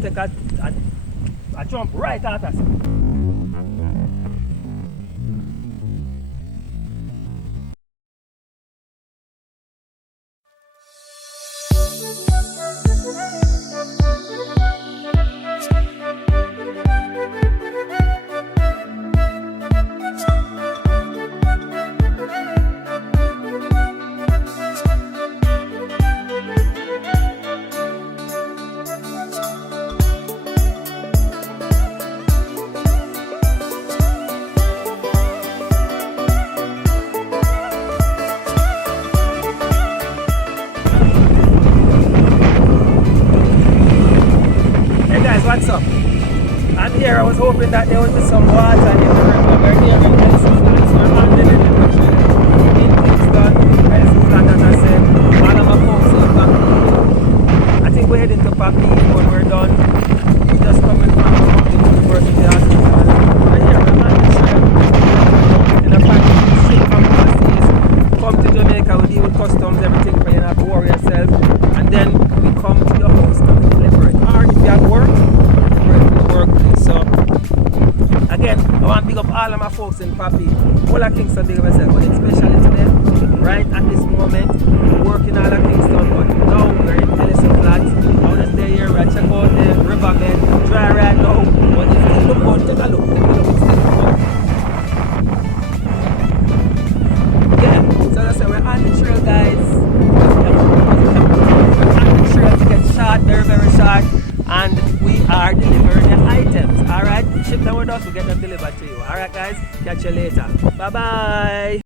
take a jump right at us. What's up? I'm here. I was hoping that there would be some water in the river. We're here in Medicine Flat. So I'm under the river in Kingston, Medicine Flat, as I said. All of my folks are back. I think we're heading to Papi when we're done. We're just coming from the University Hospital. We're here. We're on the trail. In a package straight from overseas. Come to Jamaica. We deal with customs, everything for you not to worry yourself. And then we come to your house to deliver it. Or if you have work, so again, I want to pick up all of my folks in Papi. All of Kingston big up myself, but especially today, right at this moment, working all of Kingston, but now we're in Medicine Flat. I want to stay here, I check out the riverbed, dry right now, but it's still look good. Take a look, it's still good. Yeah, so that's why we're on the trail, guys. We're on the trail to get short, very, very short. And we are delivering the items. Alright, ship them with us, we'll get them delivered to you. Alright guys, catch you later. Bye bye.